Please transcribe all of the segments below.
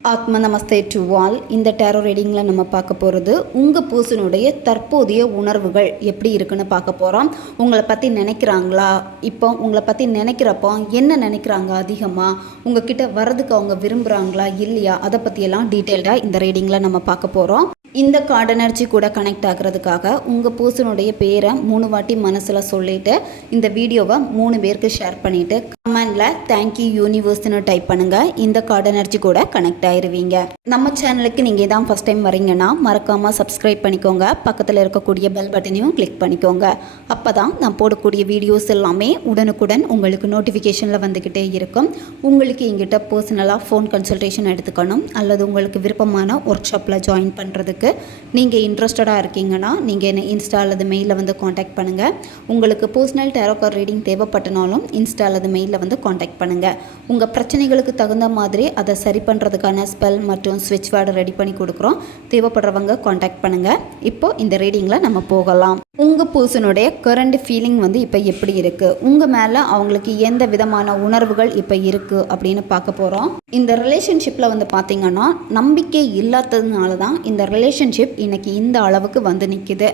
ஆத்ம நமஸ்தே டு வால் இந்த டேரோ ரீடிங்கில் நம்ம பார்க்க போகிறது உங்கள் பூசனுடைய தற்போதைய உணர்வுகள் எப்படி இருக்குன்னு பார்க்க போகிறோம் உங்களை பற்றி நினைக்கிறாங்களா? இப்போ உங்களை பற்றி நினைக்கிறப்போ என்ன நினைக்கிறாங்க அதிகமாக உங்ககிட்ட வர்றதுக்கு அவங்க விரும்புகிறாங்களா இல்லையா? அதை பற்றியெல்லாம் டீட்டெயில்டாக இந்த ரீடிங்கில் நம்ம பார்க்க போகிறோம் இந்த கார்டு எனர்ஜி கூட கனெக்ட் ஆகிறதுக்காக உங்கள் பூசனுடைய பேரை மூணு வாட்டி மனசில் சொல்லிவிட்டு இந்த வீடியோவை மூணு பேருக்கு ஷேர் பண்ணிவிட்டு கமெண்டில் தேங்க்யூ யூனிவர்ஸ்னு டைப் பண்ணுங்கள் இந்த கார்டு எனர்ஜி கூட கனெக்ட் ஆயிருவீங்க. நம்ம சேனலுக்கு நீங்கள் தான் ஃபஸ்ட் டைம் வரீங்கன்னா மறக்காமல் சப்ஸ்கிரைப் பண்ணிக்கோங்க. பக்கத்தில் இருக்கக்கூடிய பெல் பட்டனையும் கிளிக் பண்ணிக்கோங்க. அப்போ தான் நான் போடக்கூடிய வீடியோஸ் எல்லாமே உடனுக்குடன் உங்களுக்கு நோட்டிஃபிகேஷனில் வந்துக்கிட்டே இருக்கும். உங்களுக்கு எங்கிட்ட பர்சனலாக ஃபோன் கன்சல்டேஷன் எடுத்துக்கணும். அல்லது உங்களுக்கு விருப்பமான ஒர்க் ஷாப்பில் ஜாயின் பண்ணுறதுக்கு நீங்கள் இன்ட்ரெஸ்டடாக இருக்கீங்கன்னா நீங்கள் என்ன இன்ஸ்டா அல்லது மெயிலில் வந்து காண்டாக்ட் பண்ணுங்கள் உங்களுக்கு பர்சனல் டேரோக்கார் ரீடிங் தேவைப்பட்டனாலும் இன்ஸ்டா அல்லது மெயிலில் வந்து காண்டாக்ட் பண்ணுங்கள் உங்கள் பிரச்சனைகளுக்கு தகுந்த மாதிரி அதை சரி பண்ணுறதுக்கான ஸ்பெல் மற்றும் ஸ்விட்ச் வேர்டு ரெடி பண்ணி கொடுக்குறோம். தேவைப்படுறவங்க காண்டாக்ட் பண்ணுங்கள் இப்போ இந்த ரீடிங்கில் நம்ம போகலாம். உங்கள் பர்சனுடைய கரண்ட் ஃபீலிங் வந்து இப்போ எப்படி இருக்குது உங்கள் மேலே அவங்களுக்கு எந்த விதமான உணர்வுகள் இப்போ இருக்குது அப்படின்னு பார்க்க போகிறோம் இந்த ரிலேஷன்ஷிப்பில் வந்து பார்த்திங்கன்னா நம்பிக்கை இல்லாததுனால தான் இந்த ரிலேஷன்ஷிப் இன்றைக்கி இந்த அளவுக்கு வந்து நிற்கிது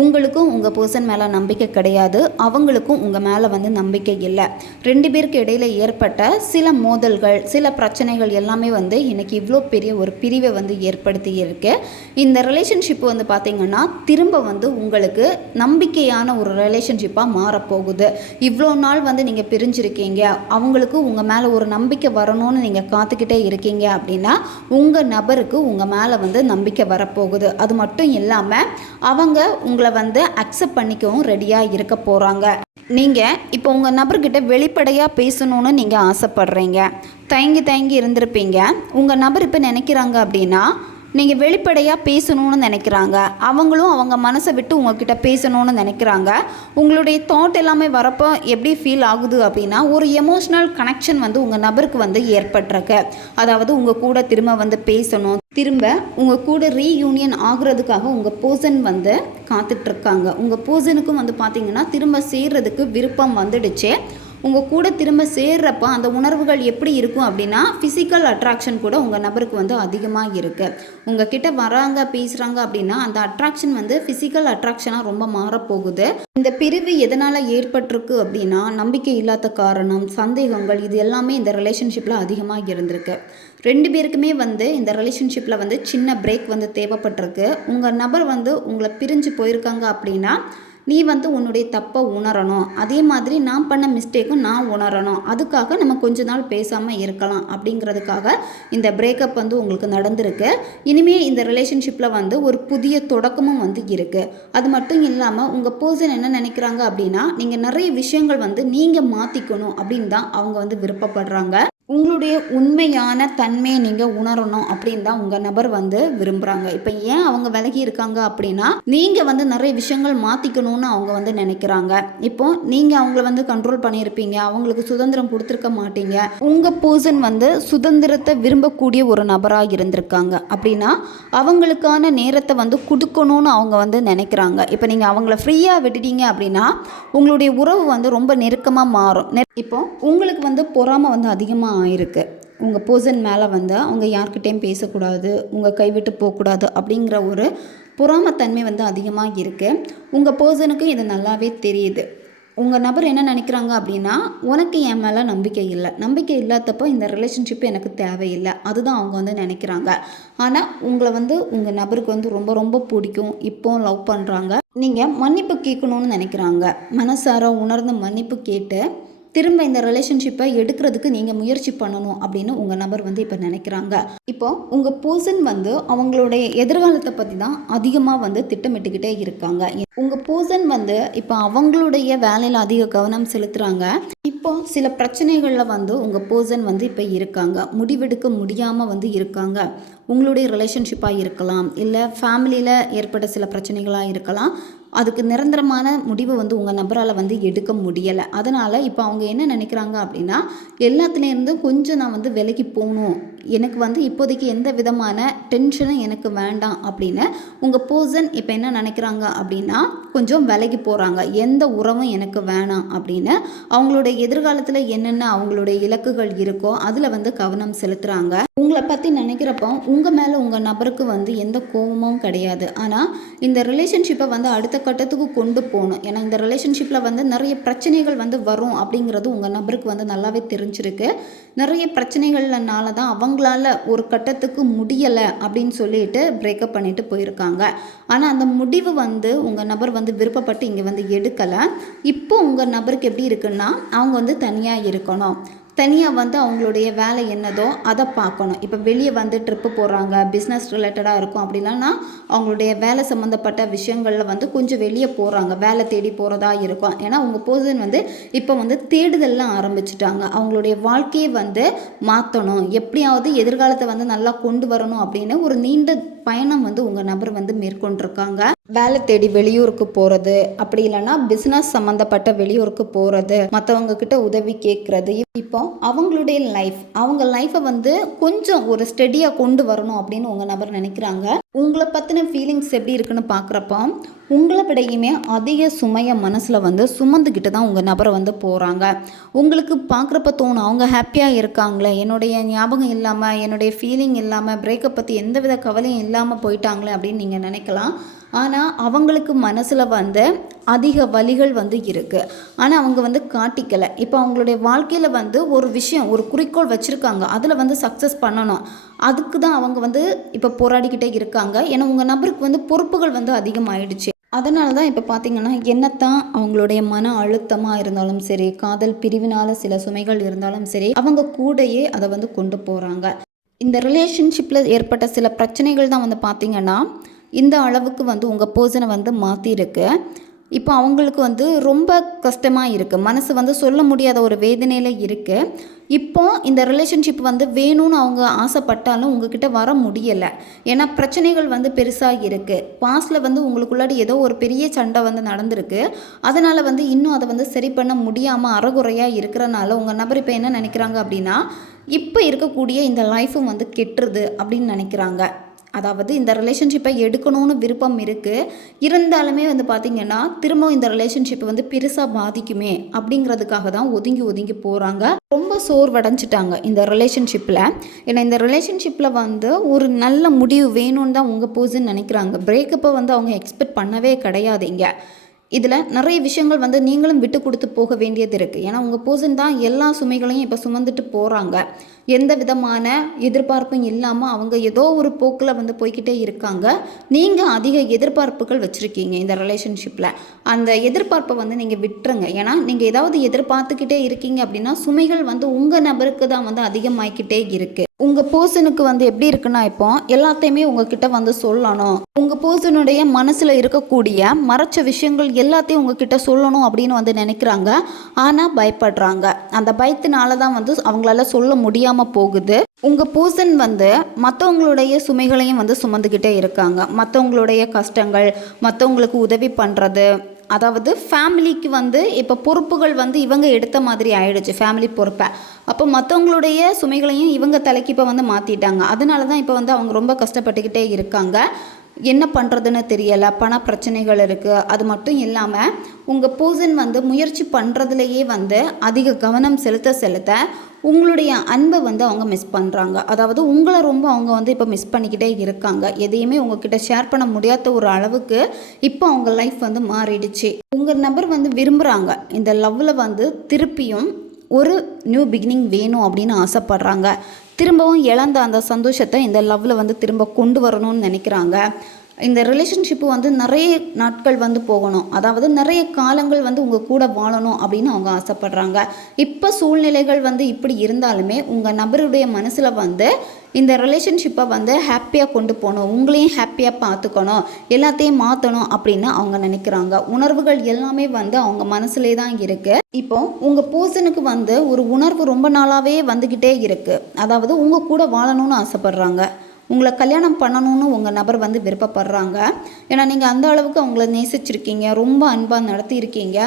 உங்களுக்கும் உங்கள் பர்சன் மேலே நம்பிக்கை கிடையாது. அவங்களுக்கும் உங்கள் மேலே வந்து நம்பிக்கை இல்லை. ரெண்டு பேருக்கு இடையில் ஏற்பட்ட சில மோதல்கள் சில பிரச்சனைகள் எல்லாமே வந்து எனக்கு இவ்வளோ பெரிய ஒரு பிரிவை வந்து ஏற்படுத்தி இருக்கு. இந்த ரிலேஷன்ஷிப் வந்து பார்த்திங்கன்னா திரும்ப வந்து உங்களுக்கு நம்பிக்கையான ஒரு ரிலேஷன்ஷிப்பாக மாறப்போகுது. இவ்வளோ நாள் வந்து நீங்கள் பிரிஞ்சிருக்கீங்க. அவங்களுக்கு உங்கள் மேலே ஒரு நம்பிக்கை வரணும்னு நீங்கள் காத்துக்கிட்டே இருக்கீங்க அப்படின்னா உங்கள் நபருக்கு உங்கள் மேலே வந்து நம்பிக்கை வரப்போகுது. அது மட்டும் இல்லாமல் அவங்க உங்களை வந்து அக்செப்ட் பண்ணிக்கவும் ரெடியாக இருக்க போகிறாங்க நீங்கள் இப்போ உங்கள் நபர்கிட்ட வெளிப்படையாக பேசணும்னு நீங்கள் ஆசைப்படுறீங்க. தயங்கி தயங்கி இருந்திருப்பீங்க. உங்கள் நபர் இப்போ நினைக்கிறாங்க அப்படின்னா நீங்கள் வெளிப்படையாக பேசணும்னு நினைக்கிறாங்க. அவங்களும் அவங்க மனசை விட்டு உங்ககிட்ட பேசணும்னு நினைக்கிறாங்க. உங்களுடைய தாட் எல்லாமே வரப்போ எப்படி ஃபீல் ஆகுது அப்படின்னா ஒரு எமோஷ்னல் கனெக்ஷன் வந்து உங்கள் நபருக்கு வந்து ஏற்பட்டிருக்கு. அதாவது உங்கள் கூட திரும்ப வந்து பேசணும். திரும்ப உங்கள் கூட ரீயூனியன் ஆகுறதுக்காக உங்கள் போர்சன் வந்து காத்துட்ருக்காங்க உங்கள் போர்சனுக்கும் வந்து பார்த்தீங்கன்னா திரும்ப சேர்றதுக்கு விருப்பம் வந்துடுச்சு. உங்கள் கூட திரும்ப சேர்றப்ப அந்த உணர்வுகள் எப்படி இருக்கும் அப்படின்னா ஃபிசிக்கல் அட்ராக்ஷன் கூட உங்கள் நபருக்கு வந்து அதிகமாக இருக்குது உங்கள் கிட்ட வராங்க பேசுகிறாங்க அப்படின்னா அந்த அட்ராக்ஷன் வந்து ஃபிசிக்கல் அட்ராக்ஷனாக ரொம்ப மாறப்போகுது. இந்த பிரிவு எதனால் ஏற்பட்டிருக்கு அப்படின்னா நம்பிக்கை இல்லாத காரணம் சந்தேகங்கள் இது எல்லாமே இந்த ரிலேஷன்ஷிப்பில் அதிகமாக இருந்திருக்கு. ரெண்டு பேருக்குமே வந்து இந்த ரிலேஷன்ஷிப்பில் வந்து சின்ன பிரேக் வந்து தேவைப்பட்டிருக்கு. உங்கள் நபர் வந்து உங்களை பிரிஞ்சு போயிருக்காங்க அப்படின்னா நீ வந்து உன்னுடைய தப்பை உணரணும். அதே மாதிரி நான் பண்ண மிஸ்டேக்கும் நான் உணரணும். அதுக்காக நம்ம கொஞ்ச நாள் பேசாமல் இருக்கலாம் அப்படிங்கிறதுக்காக இந்த பிரேக்கப் வந்து உங்களுக்கு நடந்திருக்கு. இனிமேல் இந்த ரிலேஷன்ஷிப்பில் வந்து ஒரு புதிய தொடக்கமும் வந்து இருக்குது அது மட்டும் இல்லாமல் உங்கள் பர்சன் என்ன நினைக்கிறாங்க அப்படின்னா நீங்கள் நிறைய விஷயங்கள் வந்து நீங்கள் மாற்றிக்கணும் அப்படின்னு தான் அவங்க வந்து விருப்பப்படுறாங்க. உங்களுடைய உண்மையான தன்மையை நீங்கள் உணரணும் அப்படின்னு தான் உங்கள் நபர் வந்து விரும்புகிறாங்க இப்போ ஏன் அவங்க விலகி இருக்காங்க அப்படின்னா நீங்கள் வந்து நிறைய விஷயங்கள் மாற்றிக்கணும்னு அவங்க வந்து நினைக்கிறாங்க. இப்போ நீங்கள் அவங்கள வந்து கண்ட்ரோல் பண்ணியிருப்பீங்க அவங்களுக்கு சுதந்திரம் கொடுத்துருக்க மாட்டீங்க. உங்கள் பர்சன் வந்து சுதந்திரத்தை விரும்பக்கூடிய ஒரு நபராக இருந்திருக்காங்க அப்படின்னா அவங்களுக்கான நேரத்தை வந்து கொடுக்கணும்னு அவங்க வந்து நினைக்கிறாங்க. இப்போ நீங்கள் அவங்கள ஃப்ரீயாக விட்டுட்டீங்க அப்படின்னா உங்களுடைய உறவு வந்து ரொம்ப நெருக்கமாக மாறும். நெ- இப்போ உங்களுக்கு வந்து பொறாமை வந்து அதிகமாக இருக்குது உங்கள் பர்சன் மேலே வந்து அவங்க யார்கிட்டேயும் பேசக்கூடாது உங்கள் கைவிட்டு போகக்கூடாது அப்படிங்கிற ஒரு பொறாமைத்தன்மை வந்து அதிகமாக இருக்குது உங்கள் பர்சனுக்கு இது நல்லாவே தெரியுது. உங்கள் நபர் என்ன நினைக்கிறாங்க அப்படின்னா உனக்கு என் மேலே நம்பிக்கை இல்லை. நம்பிக்கை இல்லாதப்போ இந்த ரிலேஷன்ஷிப் எனக்கு தேவையில்லை. அதுதான் அவங்க வந்து நினைக்கிறாங்க. ஆனால் உங்களை வந்து உங்கள் நபருக்கு வந்து ரொம்ப ரொம்ப பிடிக்கும். இப்போவும் லவ் பண்ணுறாங்க நீங்கள் மன்னிப்பு கேட்கணும்னு நினைக்கிறாங்க. மனசார உணர்ந்து மன்னிப்பு கேட்டு திரும்ப இந்த ரிலேஷன்ஷிப்பை எடுக்கிறதுக்கு நீங்கள் முயற்சி பண்ணணும் அப்படின்னு உங்கள் நபர் வந்து இப்போ நினைக்கிறாங்க. இப்போ உங்கள் பர்சன் வந்து அவங்களுடைய எதிர்காலத்தை பற்றி தான் அதிகமாக வந்து திட்டமிட்டுக்கிட்டே இருக்காங்க. உங்கள் பர்சன் வந்து இப்போ அவங்களுடைய வேலையில் அதிக கவனம் செலுத்துகிறாங்க இப்போ சில பிரச்சனைகளில் வந்து உங்கள் பர்சன் வந்து இப்போ இருக்காங்க. முடிவெடுக்க முடியாமல் வந்து இருக்காங்க. உங்களுடைய ரிலேஷன்ஷிப்பாக இருக்கலாம். இல்லை ஃபேமிலியில் ஏற்பட்ட சில பிரச்சனைகளாக இருக்கலாம். அதுக்கு நிரந்தரமான முடிவு வந்து உங்கள் நபரால் வந்து எடுக்க முடியலை. அதனால் இப்போ அவங்க என்ன நினைக்கிறாங்க அப்படின்னா எல்லாத்துலேருந்து கொஞ்சம் நான் வந்து விலகி போகணும். எனக்கு வந்து இப்போதைக்கு எந்த விதமான டென்ஷனும் எனக்கு வேண்டாம் அப்படின்னு உங்கள் பர்சன் இப்போ என்ன நினைக்கிறாங்க அப்படின்னா கொஞ்சம் விலகி போகிறாங்க எந்த உறவும் எனக்கு வேணாம் அப்படின்னு அவங்களுடைய எதிர்காலத்தில் என்னென்ன அவங்களுடைய இலக்குகள் இருக்கோ அதில் வந்து கவனம் செலுத்துகிறாங்க உங்களை பற்றி நினைக்கிறப்போ உங்கள் மேலே உங்கள் நபருக்கு வந்து எந்த கோபமும் கிடையாது. ஆனால் இந்த ரிலேஷன்ஷிப்பை வந்து அடுத்த கட்டத்துக்கு கொண்டு போகணும். ஏன்னா இந்த ரிலேஷன்ஷிப்பில் வந்து நிறைய பிரச்சனைகள் வந்து வரும் அப்படிங்கிறது உங்கள் நபருக்கு வந்து நல்லாவே தெரிஞ்சிருக்கு. நிறைய பிரச்சனைகள்னால தான் அவங்களால ஒரு கட்டத்துக்கு முடியலை அப்படின்னு சொல்லிட்டு பிரேக்கப் பண்ணிட்டு போயிருக்காங்க. ஆனால் அந்த முடிவு வந்து உங்கள் நபர் வந்து விருப்பப்பட்டு இங்கே வந்து எடுக்கலை. இப்போ உங்கள் நபருக்கு எப்படி இருக்குன்னா அவங்க வந்து தனியாக இருக்கணும். தனியாக வந்து அவங்களுடைய வேலை என்னதோ அதை பார்க்கணும். இப்போ வெளியே வந்து ட்ரிப்பு போகிறாங்க பிஸ்னஸ் ரிலேட்டடாக இருக்கும் அப்படின்னா அவங்களுடைய வேலை சம்மந்தப்பட்ட விஷயங்களில் வந்து கொஞ்சம் வெளியே போகிறாங்க வேலை தேடி போகிறதா இருக்கும். ஏன்னா உங்கள் போர்சன் வந்து இப்போ வந்து தேடுதல்லாம் ஆரம்பிச்சிட்டாங்க. அவங்களுடைய வாழ்க்கையை வந்து மாற்றணும் எப்படியாவது எதிர்காலத்தை வந்து நல்லா கொண்டு வரணும் அப்படின்னு ஒரு நீண்ட பயணம் வந்து உங்கள் நபர் வந்து மேற்கொண்டிருக்காங்க. வேலை தேடி வெளியூருக்கு போகிறது அப்படி இல்லைன்னா பிஸ்னஸ் சம்மந்தப்பட்ட வெளியூருக்கு போகிறது மற்றவங்க கிட்ட உதவி கேட்குறது இப்போ அவங்களுடைய லைஃப் அவங்க லைஃப்பை வந்து கொஞ்சம் ஒரு ஸ்டெடியாக கொண்டு வரணும் அப்படின்னு உங்கள் நபர் நினைக்கிறாங்க. உங்களை பற்றின ஃபீலிங்ஸ் எப்படி இருக்குன்னு பார்க்குறப்போ உங்களை விடையுமே அதிக சுமையை மனசில் வந்து சுமந்துக்கிட்டு தான் உங்கள் நபரை வந்து போகிறாங்க உங்களுக்கு பார்க்குறப்ப தோணும் அவங்க ஹாப்பியாக இருக்காங்களே என்னுடைய ஞாபகம் இல்லாமல் என்னுடைய ஃபீலிங் இல்லாமல் பிரேக்கப் பற்றி எந்தவித கவலையும் இல்லாமல் போயிட்டாங்களே அப்படின்னு நீங்கள் நினைக்கலாம். ஆனால் அவங்களுக்கு மனசில் வந்து அதிக வலிகள் வந்து இருக்குது ஆனால் அவங்க வந்து காட்டிக்கலை. இப்போ அவங்களுடைய வாழ்க்கையில் வந்து ஒரு விஷயம் ஒரு குறிக்கோள் வச்சுருக்காங்க. அதில் வந்து சக்ஸஸ் பண்ணணும். அதுக்கு தான் அவங்க வந்து இப்போ போராடிக்கிட்டே இருக்காங்க. ஏன்னா உங்கள் நபருக்கு வந்து பொறுப்புகள் வந்து அதிகமாகிடுச்சு அதனால தான் இப்போ பார்த்தீங்கன்னா என்னத்தான் அவங்களுடைய மன அழுத்தமாக இருந்தாலும் சரி காதல் பிரிவினால் சில சுமைகள் இருந்தாலும் சரி அவங்க கூடயே அதை வந்து கொண்டு போகிறாங்க இந்த ரிலேஷன்ஷிப்பில் ஏற்பட்ட சில பிரச்சனைகள் தான் வந்து பார்த்திங்கன்னா இந்த அளவுக்கு வந்து உங்கள் பர்சனை வந்து மாற்றிருக்கு இப்போ அவங்களுக்கு வந்து ரொம்ப கஷ்டமாக இருக்குது மனசு வந்து சொல்ல முடியாத ஒரு வேதனையில் இருக்குது இப்போ இந்த ரிலேஷன்ஷிப் வந்து வேணும்னு அவங்க ஆசைப்பட்டாலும் உங்ககிட்ட வர முடியலை. ஏன்னா பிரச்சனைகள் வந்து பெருசாக இருக்குது பாஸ்டில் வந்து உங்களுக்குள்ளாடி ஏதோ ஒரு பெரிய சண்டை வந்து நடந்திருக்கு. அதனால் வந்து இன்னும் அதை வந்து சரி பண்ண முடியாமல் அறகுறையாக இருக்கிறனால உங்கள் நபர் இப்போ என்ன நினைக்கிறாங்க அப்படின்னா இப்போ இருக்கக்கூடிய இந்த லைஃப்பும் வந்து கெட்டுருது அப்படின்னு நினைக்கிறாங்க. அதாவது இந்த ரிலேஷன்ஷிப்பை எடுக்கணும்னு விருப்பம் இருக்குது இருந்தாலுமே வந்து பார்த்திங்கன்னா திரும்ப இந்த ரிலேஷன்ஷிப்பை வந்து பெருசாக பாதிக்குமே அப்படிங்கிறதுக்காக தான் ஒதுங்கி ஒதுங்கி போகிறாங்க ரொம்ப சோர்வடைஞ்சிட்டாங்க இந்த ரிலேஷன்ஷிப்பில் ஏன்னா இந்த ரிலேஷன்ஷிப்பில் வந்து ஒரு நல்ல முடிவு வேணும்னு தான் உங்கள் போஸுன்னு நினைக்கிறாங்க. பிரேக்கப்பை வந்து அவங்க எக்ஸ்பெக்ட் பண்ணவே கிடையாது இங்கே. இதில் நிறைய விஷயங்கள் வந்து நீங்களும் விட்டு கொடுத்து போக வேண்டியது இருக்குது ஏன்னா உங்கள் பர்சன் தான் எல்லா சுமைகளையும் இப்போ சுமந்துட்டு போகிறாங்க எந்த விதமான எதிர்பார்ப்பும் இல்லாமல் அவங்க ஏதோ ஒரு போக்கில் வந்து போய்கிட்டே இருக்காங்க. நீங்கள் அதிக எதிர்பார்ப்புகள் வச்சுருக்கீங்க இந்த ரிலேஷன்ஷிப்பில் அந்த எதிர்பார்ப்பை வந்து நீங்கள் விட்டுருங்க. ஏன்னா நீங்கள் ஏதாவது எதிர்பார்த்துக்கிட்டே இருக்கீங்க அப்படின்னா சுமைகள் வந்து உங்கள் நபருக்கு தான் வந்து அதிகமாகிக்கிட்டே இருக்குது உங்கள் பர்சனுக்கு வந்து எப்படி இருக்குன்னா இப்போ எல்லாத்தையுமே உங்ககிட்ட வந்து சொல்லணும். உங்கள் பர்சனுடைய மனசில் இருக்கக்கூடிய மறைச்ச விஷயங்கள் எல்லாத்தையும் உங்ககிட்ட சொல்லணும் அப்படின்னு வந்து நினைக்கிறாங்க. ஆனால் பயப்படுறாங்க. அந்த பயத்தினால தான் வந்து அவங்களால சொல்ல முடியாமல் போகுது. உங்கள் பூசன் வந்து மற்றவங்களுடைய சுமைகளையும் வந்து சுமந்துக்கிட்டே இருக்காங்க. மற்றவங்களுடைய கஷ்டங்கள் மற்றவங்களுக்கு உதவி பண்ணுறது அதாவது ஃபேமிலிக்கு வந்து இப்போ பொறுப்புகள் வந்து இவங்க எடுத்த மாதிரி ஆயிடுச்சு ஃபேமிலி பொறுப்பை. அப்போ மற்றவங்களுடைய சுமைகளையும் இவங்க தலைக்கு இப்போ வந்து மாற்றிட்டாங்க அதனால தான் இப்போ வந்து அவங்க ரொம்ப கஷ்டப்பட்டுக்கிட்டே இருக்காங்க. என்ன பண்ணுறதுன்னு தெரியலை பண பிரச்சனைகள் இருக்குது அது மட்டும் இல்லாமல் உங்கள் பூசன் வந்து முயற்சி பண்ணுறதுலையே வந்து அதிக கவனம் செலுத்த செலுத்த உங்களுடைய அன்பை வந்து அவங்க மிஸ் பண்ணுறாங்க அதாவது உங்களை ரொம்ப அவங்க வந்து இப்போ மிஸ் பண்ணிக்கிட்டே இருக்காங்க. எதையுமே உங்ககிட்ட ஷேர் பண்ண முடியாத ஒரு அளவுக்கு இப்போ அவங்க லைஃப் வந்து மாறிடுச்சு. உங்கள் நபர் வந்து விரும்புகிறாங்க இந்த லவ்வில் வந்து திருப்பியும் ஒரு நியூ பிகினிங் வேணும் அப்படின்னு ஆசைப்பட்றாங்க. திரும்பவும் இழந்த அந்த சந்தோஷத்தை இந்த லவ்வில் வந்து திரும்ப கொண்டு வரணும்னு நினைக்கிறாங்க. இந்த ரிலேஷன்ஷிப்பு வந்து நிறைய நாட்கள் வந்து போகணும். அதாவது நிறைய காலங்கள் வந்து உங்கள் கூட வாழணும் அப்படின்னு அவங்க ஆசைப்படுறாங்க. இப்போ சூழ்நிலைகள் வந்து இப்படி இருந்தாலுமே உங்கள் நபருடைய மனசில் வந்து இந்த ரிலேஷன்ஷிப்பை வந்து ஹாப்பியாக கொண்டு போகணும். உங்களையும் ஹாப்பியாக பார்த்துக்கணும். எல்லாத்தையும் மாற்றணும் அப்படின்னு அவங்க நினைக்கிறாங்க. உணர்வுகள் எல்லாமே வந்து அவங்க மனசுலே தான் இருக்குது இப்போ உங்கள் பர்சனுக்கு வந்து ஒரு உணர்வு ரொம்ப நாளாகவே வந்துக்கிட்டே இருக்குது அதாவது உங்கள் கூட வாழணும்னு ஆசைப்பட்றாங்க. உங்களை கல்யாணம் பண்ணணும்னு உங்கள் நபர் வந்து விருப்பப்படுறாங்க. ஏன்னா நீங்கள் அந்த அளவுக்கு அவங்கள நேசிச்சிருக்கீங்க ரொம்ப அன்பாக நடத்தியிருக்கீங்க.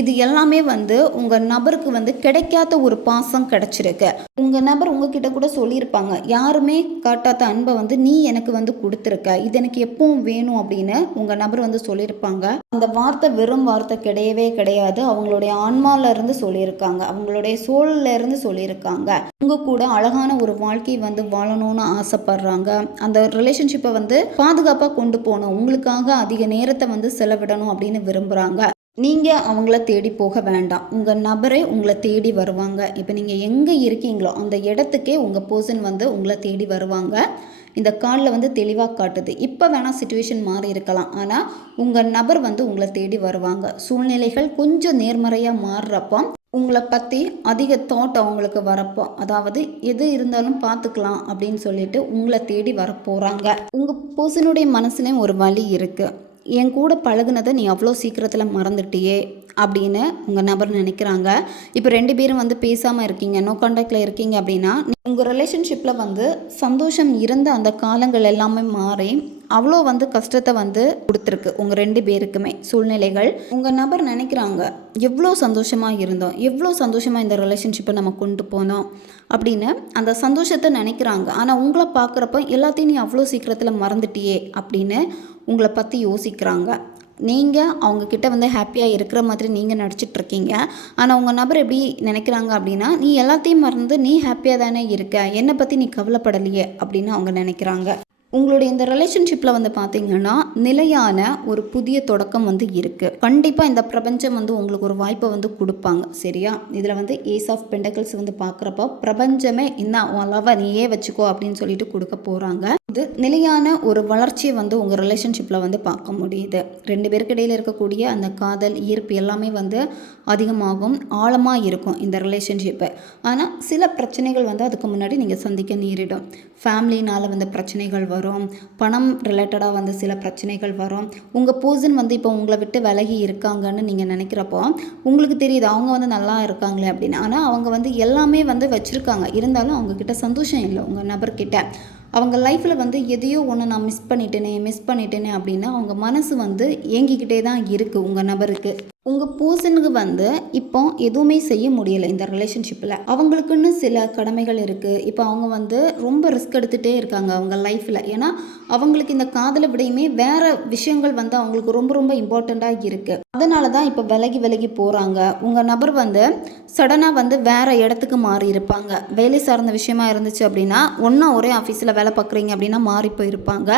இது எல்லாமே வந்து உங்கள் நபருக்கு வந்து கிடைக்காத ஒரு பாசம் கிடச்சிருக்கு. உங்கள் நபர் உங்ககிட்ட கூட சொல்லியிருப்பாங்க யாருமே காட்டாத அன்பை வந்து நீ எனக்கு வந்து கொடுத்துருக்க. இது எனக்கு எப்பவும் வேணும் அப்படின்னு உங்கள் நபர் வந்து சொல்லியிருப்பாங்க. அந்த வார்த்தை வெறும் வார்த்தை கிடையவே கிடையாது. அவங்களுடைய ஆன்மால இருந்து சொல்லியிருக்காங்க. அவங்களுடைய சோழலேருந்து சொல்லியிருக்காங்க. உங்கள் கூட அழகான ஒரு வாழ்க்கை வந்து வாழணும்னு ஆசைப்படுறாங்க. அந்த ரிலேஷன்ஷிப்பை வந்து பாதுகாப்பாக கொண்டு போகணும். உங்களுக்காக அதிக நேரத்தை வந்து செலவிடணும் அப்படின்னு விரும்புகிறாங்க நீங்கள் அவங்கள தேடி போக வேண்டாம். உங்கள் நபரே உங்களை தேடி வருவாங்க. இப்போ நீங்கள் எங்கே இருக்கீங்களோ அந்த இடத்துக்கே உங்கள் பர்சன் வந்து உங்களை தேடி வருவாங்க. இந்த காலில் வந்து தெளிவாக காட்டுது. இப்போ வேணால் சுச்சுவேஷன் மாறி இருக்கலாம். ஆனால் உங்கள் நபர் வந்து உங்களை தேடி வருவாங்க. சூழ்நிலைகள் கொஞ்சம் நேர்மறையாக மாறுறப்போ உங்களை பற்றி அதிக தாட் அவங்களுக்கு வரப்போ அதாவது எது இருந்தாலும் பார்த்துக்கலாம் அப்படின்னு சொல்லிட்டு உங்களை தேடி வரப்போகிறாங்க உங்கள் பர்சனுடைய மனசுலேயும் ஒரு வழி இருக்குது என் கூட பழகுனதை நீ அவ்வளோ சீக்கிரத்தில் மறந்துட்டியே அப்படின்னு உங்கள் நபர் நினைக்கிறாங்க. இப்போ ரெண்டு பேரும் வந்து பேசாமல் இருக்கீங்க நோ கான்டாக்டில் இருக்கீங்க அப்படின்னா உங்கள் ரிலேஷன்ஷிப்பில் வந்து சந்தோஷம் இருந்த அந்த காலங்கள் எல்லாமே மாறி அவ்வளோ வந்து கஷ்டத்தை வந்து கொடுத்துருக்கு உங்கள் ரெண்டு பேருக்குமே. சூழ்நிலைகள் உங்கள் நபர் நினைக்கிறாங்க எவ்வளோ சந்தோஷமாக இருந்தோம் எவ்வளோ சந்தோஷமாக இந்த ரிலேஷன்ஷிப்பை நம்ம கொண்டு போனோம் அப்படின்னு அந்த சந்தோஷத்தை நினைக்கிறாங்க. ஆனால் உங்களை பார்க்குறப்ப எல்லாத்தையும் நீ அவ்வளோ சீக்கிரத்தில் மறந்துட்டியே அப்படின்னு உங்களை பற்றி யோசிக்கிறாங்க. நீங்கள் அவங்கக்கிட்ட வந்து ஹாப்பியாக இருக்கிற மாதிரி நீங்கள் நடிச்சிட்ருக்கீங்க. ஆனால் உங்கள் நபர் எப்படி நினைக்கிறாங்க அப்படின்னா நீ எல்லாத்தையும் மறந்து நீ ஹாப்பியாக தானே இருக்க. என்னை பற்றி நீ கவலைப்படலையே அப்படின்னு அவங்க நினைக்கிறாங்க. உங்களுடைய இந்த ரிலேஷன்ஷிப்பில் வந்து பார்த்தீங்கன்னா நிலையான ஒரு புதிய தொடக்கம் வந்து இருக்குது கண்டிப்பாக இந்த பிரபஞ்சம் வந்து உங்களுக்கு ஒரு வாய்ப்பை வந்து கொடுப்பாங்க சரியா? இதில் வந்து ஏஸ் ஆஃப் பெண்டகல்ஸ் வந்து பார்க்குறப்போ பிரபஞ்சமே என்ன உன் லவ் நீயே வச்சுக்கோ அப்படின்னு சொல்லிட்டு கொடுக்க போகிறாங்க இது நிலையான ஒரு வளர்ச்சியை வந்து உங்கள் ரிலேஷன்ஷிப்பில் வந்து பார்க்க முடியுது. ரெண்டு பேருக்கு இடையில இருக்கக்கூடிய அந்த காதல் ஈர்ப்பு எல்லாமே வந்து அதிகமாகும் ஆழமாக இருக்கும் இந்த ரிலேஷன்ஷிப்பு ஆனால் சில பிரச்சனைகள் வந்து அதுக்கு முன்னாடி நீங்கள் சந்திக்க நேரிடும். ஃபேமிலினால் வந்து பிரச்சனைகள் வரும். பணம் ரிலேட்டடாக வந்து சில பிரச்சனைகள் வரும். உங்கள் பர்சன் வந்து இப்போ உங்களை விட்டு விலகி இருக்காங்கன்னு நீங்கள் நினைக்கிறப்போ உங்களுக்கு தெரியுது அவங்க வந்து நல்லா இருக்காங்களே அப்படின்னு. ஆனால் அவங்க வந்து எல்லாமே வந்து வச்சுருக்காங்க. இருந்தாலும் அவங்கக்கிட்ட சந்தோஷம் இல்லை உங்கள் நபர்கிட்ட. அவங்க லைஃப்பில் வந்து எதையோ ஒன்று நான் மிஸ் பண்ணிட்டேனே மிஸ் பண்ணிட்டேனே அப்படின்னா அவங்க மனசு வந்து ஏங்கிக்கிட்டே தான் இருக்குது உங்கள் நபருக்கு. உங்கள் பர்சனுக்கு வந்து இப்போ எதுவுமே செய்ய முடியலை இந்த ரிலேஷன்ஷிப்பில் அவங்களுக்குன்னு சில கடமைகள் இருக்குது இப்போ அவங்க வந்து ரொம்ப ரிஸ்க் எடுத்துகிட்டே இருக்காங்க அவங்க லைஃப்பில் ஏன்னா அவங்களுக்கு இந்த காதலை விடையுமே வேறு விஷயங்கள் வந்து அவங்களுக்கு ரொம்ப ரொம்ப இம்பார்ட்டண்ட்டாக இருக்குது அதனால தான் இப்போ விலகி விலகி போகிறாங்க உங்கள் நபர் வந்து சடனாக வந்து வேறு இடத்துக்கு மாறி இருப்பாங்க. வேலை சார்ந்த விஷயமா இருந்துச்சு அப்படின்னா ஒன்றா ஒரே ஆஃபீஸில் வேலை பார்க்குறீங்க அப்படின்னா மாறி போயிருப்பாங்க.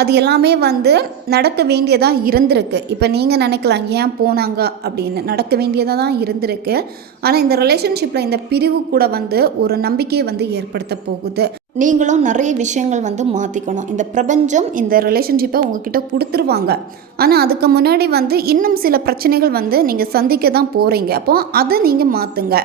அது எல்லாமே வந்து நடக்க வேண்டியதாக இருந்திருக்கு. இப்போ நீங்கள் நினைக்கலாம் ஏன் போனாங்க அப்படின்னு நடக்க வேண்டியதாக தான் இருந்திருக்கு. ஆனால் இந்த ரிலேஷன்ஷிப்பில் இந்த பிரிவு கூட வந்து ஒரு நம்பிக்கையை வந்து ஏற்படுத்த போகுது. நீங்களும் நிறைய விஷயங்கள் வந்து மாற்றிக்கணும் இந்த பிரபஞ்சம் இந்த ரிலேஷன்ஷிப்பை உங்ககிட்ட கொடுத்துருவாங்க. ஆனால் அதுக்கு முன்னாடி வந்து இன்னும் சில பிரச்சனைகள் வந்து நீங்கள் சந்திக்க தான் போகிறீங்க அப்போது அதை நீங்கள் மாற்றுங்க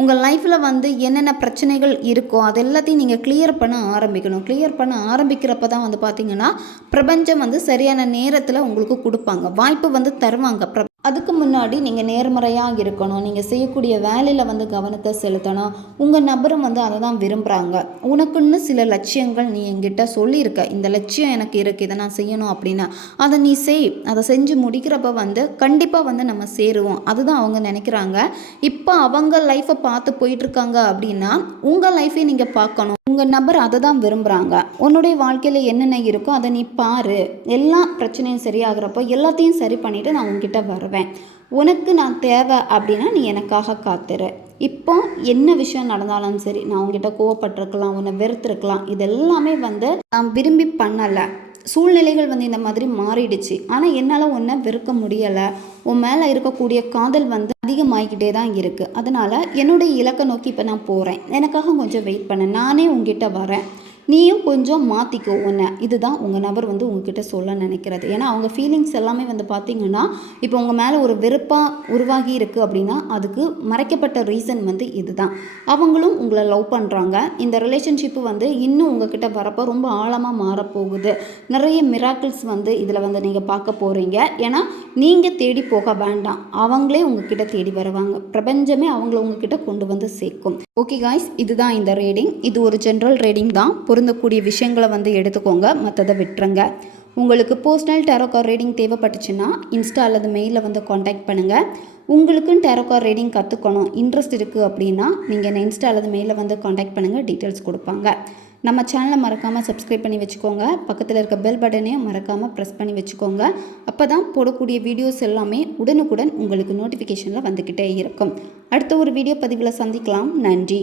உங்கள் லைஃப்பில் வந்து என்னென்ன பிரச்சனைகள் இருக்கோ அது எல்லாத்தையும் நீங்கள் கிளியர் பண்ண ஆரம்பிக்கணும். கிளியர் பண்ண ஆரம்பிக்கிறப்ப தான் வந்து பார்த்தீங்கன்னா பிரபஞ்சம் வந்து சரியான நேரத்தில் உங்களுக்கு கொடுப்பாங்க. வாய்ப்பு வந்து தருவாங்க. அதுக்கு முன்னாடி நீங்கள் நேர்மறையாக இருக்கணும். நீங்கள் செய்யக்கூடிய வேலையில் வந்து கவனத்தை செலுத்தணும். உங்கள் நபரும் வந்து அதை தான் விரும்புகிறாங்க உனக்குன்னு சில லட்சியங்கள் நீ என்கிட்ட சொல்லியிருக்க. இந்த லட்சியம் எனக்கு இருக்குது இதை நான் செய்யணும் அப்படின்னா அதை நீ செய். அதை செஞ்சு முடிக்கிறப்ப வந்து கண்டிப்பாக வந்து நம்ம சேருவோம். அதுதான் அவங்க நினைக்கிறாங்க. இப்போ அவங்க லைஃப்பை பார்த்து போயிட்டுருக்காங்க அப்படின்னா உங்கள் லைஃப்பை நீங்கள் பார்க்கணும். உங்கள் நபர் அதை தான் விரும்புகிறாங்க உன்னுடைய வாழ்க்கையில் என்னென்ன இருக்கோ அதை நீ பாரு. எல்லா பிரச்சனையும் சரியாகிறப்போ எல்லாத்தையும் சரி பண்ணிவிட்டு நான் உங்ககிட்ட வருவேன். உனக்கு நான் தேவை அப்படின்னா நீ எனக்காக காத்துரு. இப்போ என்ன விஷயம் நடந்தாலும் சரி நான் உங்ககிட்ட கோவப்பட்டிருக்கலாம் உன்னை வெறுத்திருக்கலாம். இது எல்லாமே வந்து நான் விரும்பி பண்ணலை. சூழ்நிலைகள் வந்து இந்த மாதிரி மாறிடுச்சு. ஆனால் என்னால் ஒன்றை வெறுக்க முடியலை. உன் மேலே இருக்கக்கூடிய காதல் வந்து அதிகமாகிக்கிட்டே தான் இருக்குது அதனால் என்னுடைய இலக்கை நோக்கி இப்போ நான் போகிறேன் எனக்காக கொஞ்சம் வெயிட் பண்ண. நானே உங்ககிட்ட வரேன். நீயும் கொஞ்சம் மாற்றிக்கோ உன்னை. இதுதான் உங்கள் நபர் வந்து உங்ககிட்ட சொல்ல நினைக்கிறது. ஏன்னா அவங்க ஃபீலிங்ஸ் எல்லாமே வந்து பார்த்தீங்கன்னா இப்போ உங்கள் மேலே ஒரு வெறுப்பாக உருவாகி இருக்குது அப்படின்னா அதுக்கு மறைக்கப்பட்ட ரீசன் வந்து இதுதான். அவங்களும் உங்களை லவ் பண்ணுறாங்க இந்த ரிலேஷன்ஷிப்பு வந்து இன்னும் உங்ககிட்ட வரப்போ ரொம்ப ஆழமாக மாறப்போகுது. நிறைய மிராக்கிள்ஸ் வந்து இதில் வந்து நீங்கள் பார்க்க போகிறீங்க ஏன்னா நீங்கள் தேடி போக வேண்டாம். அவங்களே உங்ககிட்ட தேடி வருவாங்க. பிரபஞ்சமே அவங்கள உங்ககிட்ட கொண்டு வந்து சேர்க்கும். ஓகே காய்ஸ் இதுதான் இந்த ரீடிங் இது ஒரு ஜென்ரல் ரீடிங் தான். பொருந்த பொருந்தக்கூடிய விஷயங்களை வந்து எடுத்துக்கோங்க. மற்றதை விட்டுருங்க. உங்களுக்கு பர்சனல் டேரோகார் ரீடிங் தேவைப்பட்டுச்சுன்னா இன்ஸ்டா அல்லது மெயிலில் வந்து காண்டாக்ட் பண்ணுங்கள் உங்களுக்கும் டேரோகார் ரீடிங் கற்றுக்கணும் இன்ட்ரெஸ்ட் இருக்குது அப்படின்னா நீங்கள் என்ன இன்ஸ்டா அல்லது மெயிலில் வந்து காண்டாக்ட் பண்ணுங்கள் டீட்டெயில்ஸ் கொடுப்பாங்க. நம்ம சேனலை மறக்காமல் சப்ஸ்கிரைப் பண்ணி வச்சுக்கோங்க. பக்கத்தில் இருக்க பெல் பட்டனையும் மறக்காமல் ப்ரெஸ் பண்ணி வச்சுக்கோங்க. அப்போ தான் போடக்கூடிய வீடியோஸ் எல்லாமே உடனுக்குடன் உங்களுக்கு நோட்டிஃபிகேஷனில் வந்துக்கிட்டே இருக்கும். அடுத்த ஒரு வீடியோ பதிவில் சந்திக்கலாம். நன்றி.